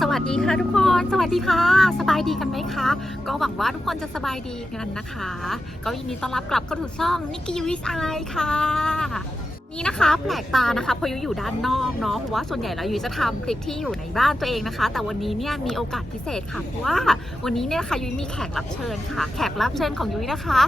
สวัสดีค่ะทุกคน สวัสดีค่ะ สบายดีกันไหมคะ ก็หวังว่าทุกคนจะสบายดีกันนะคะ ก็ยินดีต้อนรับกลับเข้าสู่ช่องนิกกี้ยูวิสไอค่ะ นี่นะคะแปลกตานะคะเพราะยุ้ยอยู่ด้านนอกเนาะเพราะว่าส่วนใหญ่แล้วยุจะทำคลิปที่อยู่ในบ้านตัวเองนะคะ แต่วันนี้เนี่ยมีโอกาสพิเศษค่ะเพราะว่าวันนี้เนี่ยนะคะยุ้ยมีแขกรับเชิญค่ะ แขกรับเชิญของยุ้ยนะคะ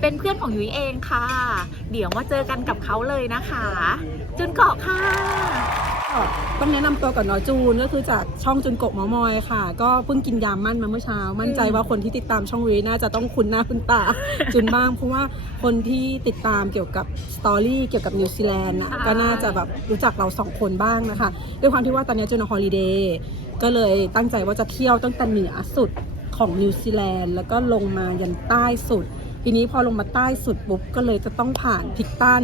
เป็นเพื่อนของยุ้ยเองค่ะ เดี๋ยวมาเจอกันกับเขาเลยนะคะ จุนเกาะค่ะ ต้องแนะนำตัวก่อนเนาะจูนก็คือจากช่องจุนโกะเมอมอยค่ะ ก็เพิ่งกินยามั่นมาเมื่อเช้า มั่นใจว่าคนที่ติดตามช่องวีน่าจะต้องคุ้นหน้าคุ้นตา จุนบ้างเพราะว่าคนที่ติดตามเกี่ยวกับสตอรี่เกี่ยวกับนิวซีแลนด์น่ะใช่ก็น่าจะแบบรู้จักเราสองคนบ้างนะคะด้วยความที่ว่าตอนนี้จุนฮอลิเดย์ก็เลยตั้งใจว่าจะเที่ยวตั้งแต่เหนือสุดของนิวซีแลนด์แล้วก็ลงมายันใต้สุด ทีนี้พอลงมาใต้สุดปุ๊บก็เลยจะต้องผ่านพิกตัน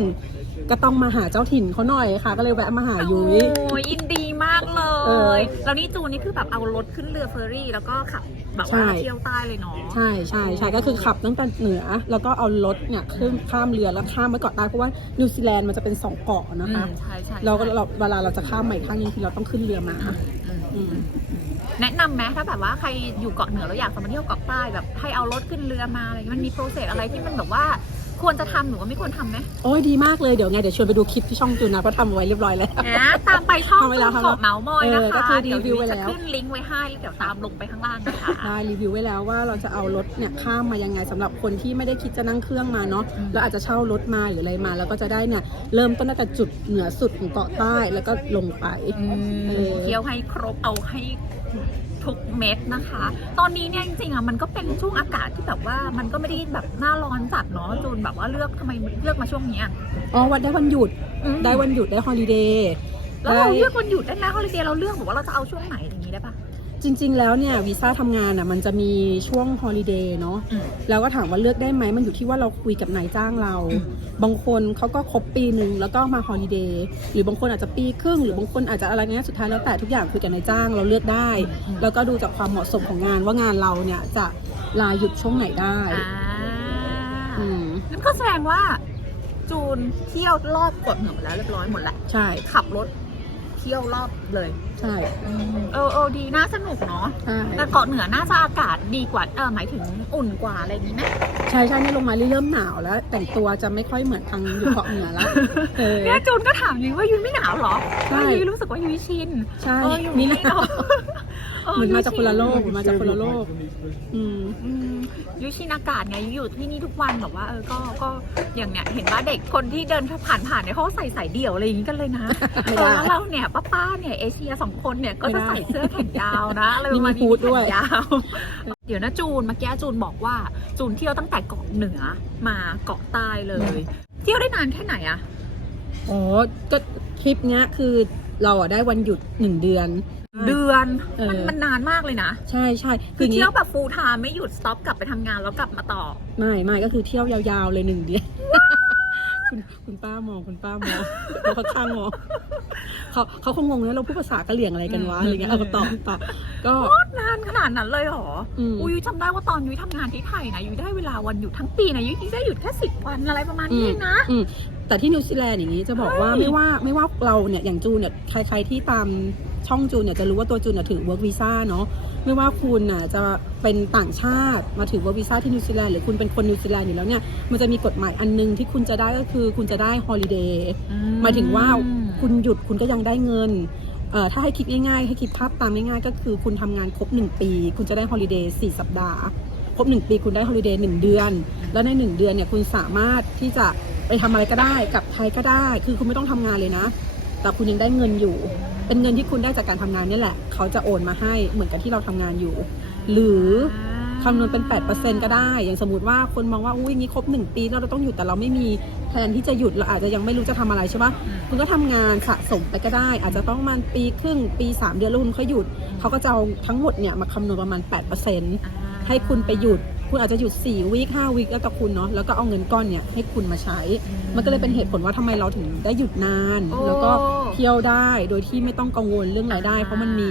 ก็ต้องมาหาเจ้าถิ่นเขาหน่อยค่ะ ก็เลยแวะมาหายุ้ย โอ้ยยินดีมากเลเออย แล้วนี่จูนนี่คือแบบเอารถขึ้นเรือเฟอร์รี่ แล้วก็ขับแบบใช่ว่าเที่ยวใต้เลยเนาะ ใช่ใช่ใช่ก็คือขับตั้งแต่เหนือ แล้วก็เอารถเนี่ยขึ้นข้ามเรือแล้วข้ามไปเกาะใต้เพราะว่านิวซีแลนด์มันจะเป็นสองเกาะนะคะ อืมใช่ใช่เราก็เราเวลาเราจะข้ามใหม่ข้างนึงคือเราต้องขึ้นเรือมาอืมอืมแนะนำไหมถ้าแบบว่าใครอยู่เกาะเหนือแล้วอยากจะมาเที่ยวเกาะใต้แบบให้เอารถขึ้นเรือมาอะไรอย่างเงี้ยมันมีโปรเซสอะไรที่มันแบบว่า ควรจะทำหรือว่าไม่ควรทำไหมโอ้ยดีมากเลยเดี๋ยวไงเดี๋ยวชวนไปดูคลิปที่ช่องจูนนะเพราะทำเอาไว้เรียบร้อยแล้ว นะตามไปช่องทำไว้แล้วจูนทำแล้วเกาะเมาส์มอยนะเออก็คะ คือเดี๋ยวรีวิวไว้จะแล้ว ขึ้นลิงก์ไว้ให้แล้วเดี๋ยวตามลงไปข้างล่างนะคะ ได้รีวิวไว้แล้วว่าเราจะเอารถเนี่ยข้ามมายังไงสำหรับคนที่ไม่ได้คิดจะนั่งเครื่องมาเนาะอืม แล้วอาจจะเช่ารถมาหรืออะไรมา แล้วก็จะได้เนี่ย เริ่มต้นตั้งแต่จุดเหนือสุดของเกาะใต้แล้วก็ลงไปเออเที่ยวให้ครบเอาให้ทุกเม็ดนะคะ ตอนนี้เนี่ยจริงๆอะมันก็เป็นช่วงอากาศที่แบบว่ามันก็ไม่ได้แบบหน้าร้อนจัดเนาะจูนแบบว่าเลือกทำไมเลือกมาช่วงเนี้ยอ๋อวันได้วันหยุด อืมได้วันหยุดได้ฮอลิเดย์ แล้วเราเลือกวันหยุดได้ไหมฮอลิเดย์เราเลือกแบบว่าเราจะเอาช่วงไหนอย่างนี้ได้ปะ จริง ๆ แล้วเนี่ยวีซ่าทำงานอะมันจะมีช่วงฮอลิเดย์เนาะอืม แล้วก็ถามว่าเลือกได้ไหมมันอยู่ที่ว่าเราคุยกับนายจ้างเรา อืม บางคนเขาก็ครบปีหนึ่งแล้วก็มาฮอลิเดย์หรือบางคนอาจจะปีครึ่ง หรือบางคนอาจจะอะไรเงี้ยสุดท้ายแล้วแต่ทุกอย่างคุยกับนายจ้างเราเลือกได้ แล้วก็ดูจากความเหมาะสมของงานว่างานเราเนี่ยจะลาหยุดช่วงไหนได้อ่าอืมนั่นก็แสดงว่า จูนเที่ยวรอบกดเหนือมาแล้วเรียบร้อยหมดแล้ว ใช่ ขับรถ เที่ยวรอบเลย ใช่เออเออดีน่าสนุกเนาะใช่แต่เกาะเหนือน่าจะอากาศดีกว่าเออหมายถึงอุ่นกว่าอะไรอย่างนี้ไหมใช่ใช่นี่ลงมาเริ่มหนาวแล้ว แต่งตัวจะไม่ค่อยเหมือนทางอยู่เกาะเหนือแล้วเออเนี่ยจูนก็ถามยุ้ยว่ายุ้ยไม่หนาวเหรอใช่ว่ายุ้ยรู้สึกว่ายุ้ยชินใช่เอออยู่นี่นี่นะเนาะ เหมือนมาจากคนละโลกเหมือนมาจากคนละโลก อืม อืมยุ้ยชินอากาศไงยุ้ยอยู่ที่นี่ทุกวันแบบว่าเออก็ก็อย่างเนี้ยเห็นว่าเด็กคนที่เดินผ่านผ่านๆเนี่ยเขาใส่สายเดี่ยวอะไรอย่างนี้กันเลยนะไม่เอได้อแล้วเราเนี่ยป้าป้าๆเนี่ยเอเชียสองคนเนี่ยก็จะไม่ได้ใส่เสื้อแขนยาวนะอะไรประมาณมีฮูนี้ดด้วยแขนยาว เดี๋ยวนะจูนเมื่อกี้จูนบอกว่าจูนเที่ยวตั้งแต่เกาะเหนือมาเกาะใต้เลย เที่ยวได้นานแค่ไหนอะ อ๋อ ก็ทริปเนี้ยคือเราอะได้วันหยุดหนึ่งเดือน เดือนเออ มันมันนานมากเลยนะใช่ใช่คืออย่างงี้เที่ยวแบบฟูลไทม์ไม่หยุดสต็อปกลับไปทำงานแล้วกลับมาต่อ ไม่ไม่ก็คือเที่ยวยาวๆเลยหนึ่งเดือนคุณคุณป้ามองคุณป้ามองแล้วเขาข้างมองเขาเขาคงงงนะเราพูดภาษากะเหรี่ยงอะไรกันวะอะไรเงี้ยเอาก็ตอบตอบก็ นานขนาดนั้นเลยเหรออืมอุ้ยจำได้ว่าตอนยุ้ยทำงานที่ไทยนะยุ้ยได้เวลาวันหยุดทั้งปีนะยุ้ยได้หยุดแค่สิบวันอะไรประมาณนี้เองนะอืมแต่ที่นิวซีแลนด์อย่างนี้จะบอกว่าใช่ไม่ว่าไม่ว่าเราเนี่ยอย่างจูนเนี่ยใครๆที่ตาม ช่องจูนเนี่ยจะรู้ว่าตัวจูนเนี่ยถือ work visa เนาะไม่ว่าคุณน่ะจะเป็นต่างชาติมาถือ work visa ที่นิวซีแลนด์หรือคุณเป็นคนนิวซีแลนด์อยู่แล้วเนี่ยมันจะมีกฎหมายอันนึงที่คุณจะได้ก็คือคุณจะได้ holiday หมายถึงว่าคุณหยุดคุณก็ยังได้เงินเอ่อถ้าให้คิดง่ายๆ ให้คิดภาพตามง่ายๆ ก็คือคุณทำงานครบ 1 ปี คุณจะได้ฮอลิเดย์4สัปดาห์ ครบ 1 ปีคุณได้ฮอลิเดย์1เดือน แล้วใน 1 เดือนเนี่ยคุณสามารถที่จะไปทำอะไรก็ได้ กลับไทยก็ได้ คือคุณไม่ต้องทำงานเลยนะ แต่คุณยังได้เงินอยู่ เป็นเงินที่คุณได้จากการทำงานนี่แหละ เขาจะโอนมาให้เหมือนกับที่เราทำงานอยู่ หรือคำนวณเป็น 8%ก็ได้ อย่างสมมติว่าคนมองว่า อุ้ยงี้ครบ 1 ปีแล้วเราต้องหยุด แต่เราไม่มีแผนที่จะหยุด เราอาจจะยังไม่รู้จะทำอะไรใช่ปะคุณก็ทำงานสะสมไปก็ได้ อาจจะต้องประมาณปีครึ่ง ปี 3 เดือนแล้วคุณค่อยหยุด เขาก็จะเอาทั้งหมดเนี่ยมาคำนวณประมาณ 8%ให้คุณไปหยุด คุณอาจจะหยุด4วีค5วีคแล้วแต่คุณเนาะแล้วก็เอาเงินก้อนเนี่ยให้คุณมาใช้ มันก็เลยเป็นเหตุผลว่าทำไมเราถึงได้หยุดนาน โอ้ แล้วก็เที่ยวได้โดยที่ไม่ต้องกังวลเรื่องรายได้อ่าเพราะมันมี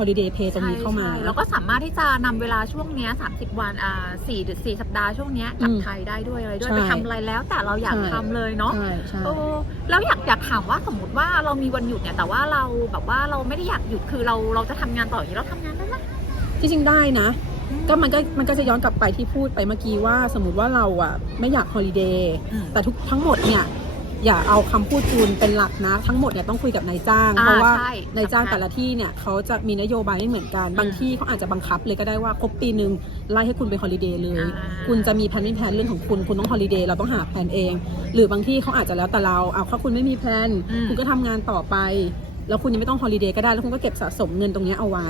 holiday pay ตรงนี้เข้ามาใช่แล้วก็สามารถที่จะนำเวลาช่วงเนี้ย30 วันอ่า4หรือ4สัปดาห์ช่วงเนี้ยกลับอืมไทยได้ด้วยอะไรด้วยใช่ ไปทำอะไรแล้วแต่เราอยากใช่ทำเลยเนาะ ใช่ใช่ โอ้แล้วอยากอยากถามว่าสมมติว่าเรามีวันหยุดเนี่ยแต่ว่าเราแบบว่าเราไม่ได้อยากหยุดคือเราเราจะทำงานต่ออย่างนี้เราทำงานได้ไหม ที่จริงได้นะ ก็มันก็มันก็จะย้อนกลับไปที่พูดไปเมื่อกี้ว่าสมมติว่าเราอะไม่อยาก holiday อืมแต่ทุกทั้งหมดเนี่ยอย่าเอาคำพูดจูนเป็นหลักนะ ทั้งหมดเนี่ยต้องคุยกับนายจ้างอ่าเพราะว่าใช่นายจ้างแต่ละที่เนี่ยเขาจะมีนโยบายไม่เหมือนกัน บางที่เขาอาจจะบังคับเลยก็ได้ว่าครบปีหนึ่งไล่ให้คุณไปฮอลิเดย์เลยอ่าคุณจะมีแผนไม่แผนเรื่องของคุณ คุณต้องฮอลิเดย์เราต้องหาแผนเอง หรือบางที่เขาอาจจะแล้วแต่เราเอาถ้าคุณไม่มีแผนอืมคุณก็ทำงานต่อไปแล้วคุณยังไม่ต้องฮอลิเดย์ก็ได้ แล้วคุณก็เก็บสะสมเงินตรงเนี้ยเอาไว้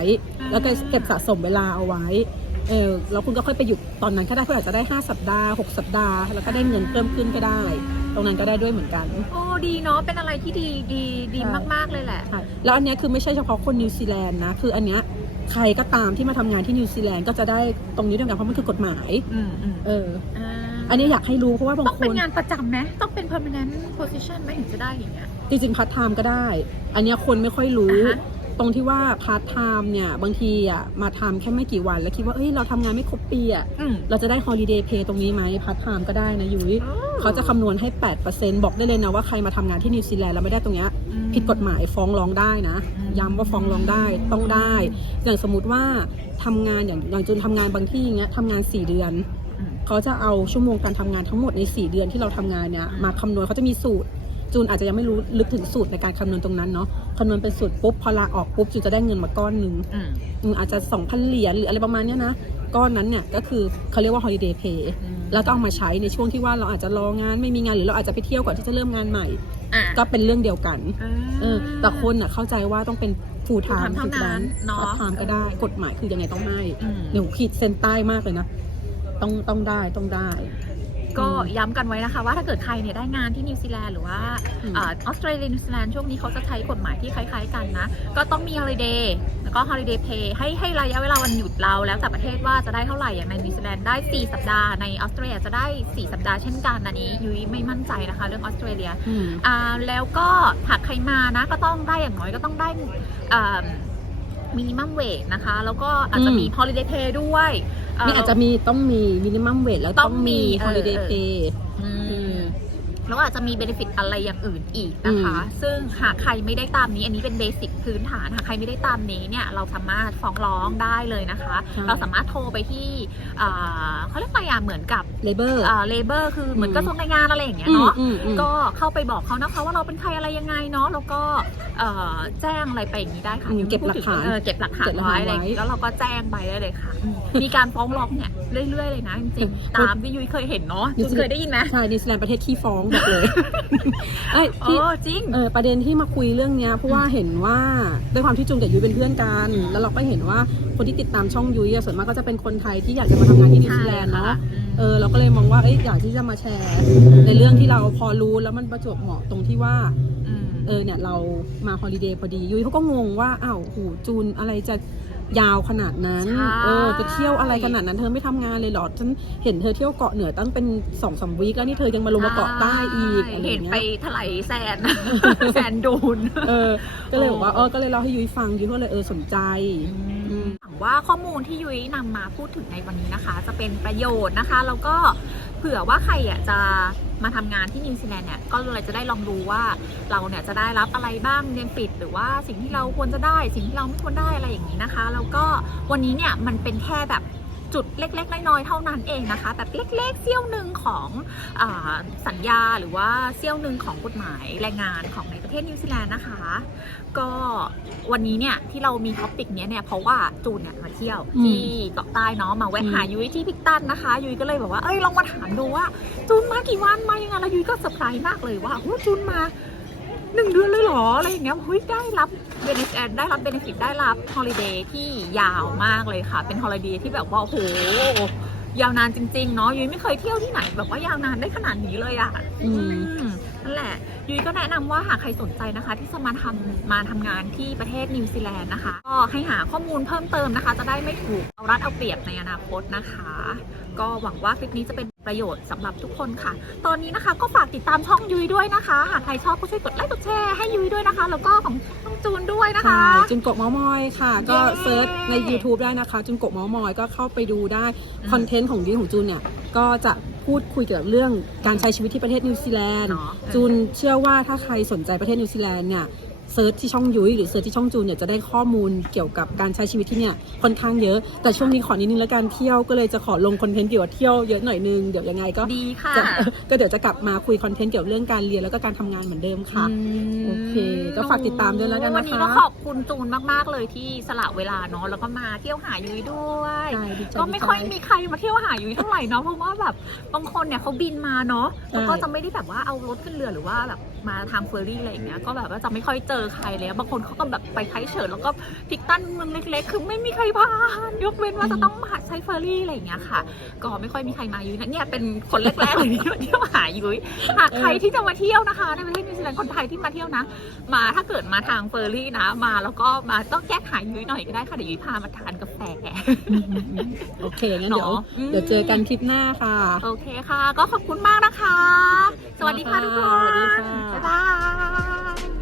แล้วก็เก็บสะสมเวลาเอาไว้ เออแล้วคุณก็ค่อยไปหยุดตอนนั้นก็ได้คุณอาจจะได้ 5 สัปดาห์ 6 สัปดาห์ แล้วก็ได้เงินเพิ่มขึ้นก็ได้ ตรงนั้นก็ได้ด้วยเหมือนกันโอ้ดีเนาะเป็นอะไรที่ดีดีดีใช่มาก ๆ เลยแหละ ใช่แล้วอันเนี้ยคือไม่ใช่เฉพาะคนนิวซีแลนด์นะ คืออันเนี้ยใครก็ตามที่มาทำงานที่นิวซีแลนด์ก็จะได้ตรงนี้ด้วยกันเพราะมันคือกฎหมาย อืมอืมเออ อ่าอันเนี้ยอยากให้รู้เพราะว่าบางต้องคเป็นน งานประจำไหมต้องเป็น permanent position ไหมถึงจะได้อย่างเงี้ย จริงๆพาร์ทไทม์ก็ได้ อันเนี้ยคนไม่ค่อยรู้ อ่าฮะ ตรงที่ว่าพาร์ทไทม์เนี่ยบางทีอะมาทำแค่ไม่กี่วัน แล้วคิดว่าเอ้ยเราทำงานไม่ครบปีอะอืมเราจะได้ฮอลิเดย์เพย์ตรงนี้ไหมพาร์ทไทม์ก็ได้นะยุ้ยเขาจะคำนวณให้ 8%บอกได้เลยนะว่าใครมาทำงานที่นิวซีแลนด์แล้วไม่ได้ตรงเนี้ยอืมผิดกฎหมายฟ้องร้องได้นะอืมย้ำว่าฟ้องร้องได้ต้องได้ อย่างสมมติว่าทำงานอย่างอย่างจุนทำงานบางที่อย่างเงี้ยทำงาน 4 เดือนอืมเขาจะเอาชั่วโมงการทำงานทั้งหมดใน 4 เดือนที่เราทำงานเนี่ยมาคำนวณเขาจะมีสูตร จูนอาจจะยังไม่รู้ลึกถึงสูตรในการคำนวณตรงนั้นเนาะคำนวณเป็นสูตรปุ๊บพอลาออกปุ๊บจูนจะได้เงินมาก้อนหนึ่งอืมอืมอาจจะ2,000เหรียญหรืออะไรประมาณเนี้ยนะก้อนนั้นเนี่ยก็คือเขาเรียกว่า holiday pay อืมแล้วก็เอามาใช้ในช่วงที่ว่าเราอาจจะรองานไม่มีงานหรือเราอาจจะไปเที่ยวก่อนที่จะเริ่มงานใหม่ อะก็เป็นเรื่องเดียวกันอ่า เออแต่คนอะเข้าใจว่าต้องเป็น full time full time เท่านั้นเนอะพาร์ทไทม์ก็ได้กฎหมายคือยังไงต้องให้อืมเดี๋ยวขีดเส้นใต้มากเลยนะ ต้องต้องได้ต้องได้ก็ ย้ำกันไว้นะคะว่าถ้าเกิดใครเนี่ยได้งานที่นิวซีแลนด์หรือว่าอืมเออสเตรเลียนิวซีแลนด์ช่วงนี้เขาจะใช้กฎหมายที่คล้าย ๆ กันนะ ก็ต้องมี holiday แล้วก็ holiday pay ให้ให้ระยะเวลาวันหยุดเราแล้วแต่ประเทศว่าจะได้เท่าไหร่อย่างในนิวซีแลนด์ได้ 4 สัปดาห์ในออสเตรเลียจะได้ 4 สัปดาห์เช่นกันอันนี้ยุ้ยไม่มั่นใจนะคะ เรื่องออสเตรเลียอืมอ่าแล้วก็หากใครมานะก็ต้องได้อย่างน้อยก็ต้องได้ มินิมัมเวทนะคะ แล้วก็อาจจะมีอืม holiday pay ด้วยเนี่อาจจะมีต้องมี minimum wage แล้วต้ต้อองงมีมีเออ holiday เออ pay อือืมมแล้วอาจจะมีเบนฟิตอะไรอย่างอื่นอีกนะคะ ซึ่งหากใครไม่ได้ตามนี้ อันนี้เป็นเบสิกพื้นฐาน หากใครไม่ได้ตามนี้เนี่ยเราสามารถฟ้องร้องได้เลยนะคะใช่เราสามารถโทรไปที่อ่าเขาเรียกอะไรอะเหมือนกับ labor เลเบอร์คือเหมือนอืมกระทรวงแรงงานอะไรอย่างเงี้ยอืมเนาะอืมอืมก็เข้าไปบอกเขานะคะว่าเราเป็นใครอะไรยังไงเนาะ แล้วก็ เอ่อแจ้งอะไรไปอย่างนี้ได้ค่ะอืมเก็บหลักฐานเออเก็บหลักฐานเก็บหลักฐานไว้อะไรอย่างงี้ไว้ แล้วเราก็แจ้งไปได้เลยค่ะอืมมีการฟ้องร้องเนี่ยเรื่อยๆเลยนะจริงๆตามที่ยุ้ยเคยเห็นเนาะนิวจุนซีแลนด์เคยได้ยินไหมใช่นิวซีแลนด์ประเทศขี้ฟ้องบอกเลยเอ้ยโอ้ที่จริง เออประเด็นที่มาคุยเรื่องเนี้ยเพราะว่าเห็นว่าด้วยความที่จุนกับยุ้ยเป็นเพื่อนกัน แล้วเราก็เห็นว่าคนที่ติดตามช่องยุ้ยอะส่วนมากก็จะเป็นคนไทยที่อยากจะมาทำงานที่นิวซีแลนด์เนาะ เออเราก็เลยมองว่าเอ้ยอยากที่จะมาแชร์ ในเรื่องที่เราพอรู้แล้วมันประจวบเหมาะตรงที่ว่าม เออเนี่ยเรามาฮอลิเดย์พอดียุ้ยเขาก็งงว่าอ้าวหูจูนอะไรจะยาวขนาดนั้นใช่ เออจะเที่ยวอะไรขนาดนั้นเธอไม่ทำงานเลยเหรอฉันเห็นเธอเที่ยวเกาะเหนือตั้งเป็นสองสามวีคแล้วนี่เธอยังมาลงมาเกาะใต้อีกอะไรอเห็นย่างเงี้ไปยถลายแซน แซนดูนเออ ก็เลยบอกว่า เออ ก็เลยเล่าให้ยุ้ยฟัง ยุ้ยก็เลยเออสนใจ อืมหวังว่าข้อมูลที่ยุ้ยนำมาพูดถึงในวันนี้นะคะ จะเป็นประโยชน์นะคะ แล้วก็เผื่อว่าใครอะจะ มาทำงานที่นิวซีแลนด์เนี่ยก็เลยจะได้ลองดูว่าเราเนี่ยจะได้รับอะไรบ้างเรียนปิด หรือว่าสิ่งที่เราควรจะได้ สิ่งที่เราไม่ควรได้อะไรอย่างนี้นะคะ แล้วก็วันนี้เนี่ยมันเป็นแค่แบบ จุดเล็ก ๆ น้อยๆเท่านั้นเองนะคะ แบบเล็กๆเสี้ยวหนึ่งของอสัญญาหรือว่าเสี้ยวหนึ่งของกฎหมายแรงงานของในประเทศนิวซีแลนด์นะคะ ก็วันนี้เนี่ยที่เรามีท็อปิกเนี้ยเนี่ยเพราะว่าจูนเนี่ยมาเที่ยวที่เกาะใต้เนาะมาแวะหายุ้ยที่พิกตันนะคะ ยุ้ยก็เลยแบบว่าเอ้ยลองมาถามดูว่าจูนมากี่วันมายังไงแล้วยุ้ยก็เซอร์ไพรส์มากเลยว่าโอ้จูนมา หนึ่งเดือนเลยเหรอ อะไรอย่างเงี้ยเฮ้ยได้รับเบนฟิตได้รับเบนฟิตได้รับฮอลิเดย์ที่ยาวมากเลยค่ะ เป็นฮอลิเดย์ที่แบบว่าโอ้โหยาวนานจริง ๆ เนาะยุ้ยไม่เคยเที่ยวที่ไหน แบบว่ายาวนานได้ขนาดนี้เลยอะอืมอืม นั่นแหละยุ้ยก็แนะนำว่าหากใครสนใจนะคะ ที่จะมาทำมาทำงานที่ประเทศนิวซีแลนด์นะคะ ก็ให้หาข้อมูลเพิ่มเติมนะคะ จะได้ไม่ถูกเอารัดเอาเปรียบในอนาคตนะคะ ก็หวังว่าคลิปนี้จะเป็นประโยชน์สำหรับทุกคนค่ะ ตอนนี้นะคะก็ฝากติดตามช่องยุ้ยด้วยนะคะ หากใครชอบก็ช่วยกดไลค์กดแชร์ให้ยุ้ยด้วยนะคะ แล้วก็ของน้องจูนด้วยนะคะใช่จุนโกะเมอมอยค่ะ ก็เย้เซิร์ชใน YouTube ได้นะคะ จุนโกะเมอมอยก็เข้าไปดูได้คอนเทนต์ของดีของจูนเนี่ยก็จะ พูดคุยเกี่ยวกับเรื่องการใช้ชีวิตที่ประเทศนิวซีแลนด์ เนาะ จูนเชื่อว่าถ้าใครสนใจประเทศนิวซีแลนด์เนี่ย เซิร์ชที่ช่องยุ้ยหรือเซิร์ชที่ช่องจูนเนี่ยจะได้ข้อมูลเกี่ยวกับการใช้ชีวิตที่เนี่ยค่อนข้างเยอะ แต่ช่วงนี้ขอนิดนึงแล้วกันเที่ยวก็เลยจะขอลงคอนเทนต์เกี่ยวกับเที่ยวเยอะหน่อยนึงเดี๋ยวยังไงก็ดีค่ะ จะก็เดี๋ยวจะกลับมาคุยคอนเทนต์เกี่ยวกับเรื่องการเรียนแล้วก็การทำงานเหมือนเดิมค่ะ โอเคก็ฝากติดตามด้วยแล้วกันนะคะ วันนี้ก็ขอบคุณจูนมากๆเลยที่สละเวลาเนาะแล้วก็มาเที่ยวหายุ้ยด้วยใช่ดีใจก็ไม่ค่อยมีใครมาเที่ยวหายุ้ยเท่าไหร่เนาะเพราะว่าแบบบางคนเนี่ยเขาบินมาเนาะแล้วก็จะไม่ได้แบบว่าเอารถขึ้นเรือหรือว่าแบบ มาทางเฟอร์รี่อะไรอย่างเงี้ยก็แบบว่าจะไม่ค่อยเจอใครเลยบางคนเขาก็แบบไปไทยเฉินแล้วก็พิกตันเมืองเล็กๆ คือไม่มีใครพานยกเว้นว่าจะต้องมาใช้เฟอร์รี่อะไรอย่างเงี้ยค่ะ ก็ไม่ค่อยมีใครมายุ้ยนะเนี่ยเป็นคนแรกๆเลยที่มาเที่ยวหายุ้ยหากใครที่จะมาเที่ยวนะคะในประเทศนิวซีแลนด์คนไทยที่มาเที่ยวนะ มาถ้าเกิดมาทางเฟอร์รี่นะ มาแล้วก็มาต้องแยกหายุ้ยหน่อยก็ได้ค่ะเดี๋ยวยุ้ยพามาทานกาแฟโอเคงั้นเดี๋ยวเนาะอืมเดี๋ยวเจอกันคลิปหน้าค่ะ โอเคค่ะ ก็ขอบคุณมากนะคะ สวัสดีค่ะทุกคนสวั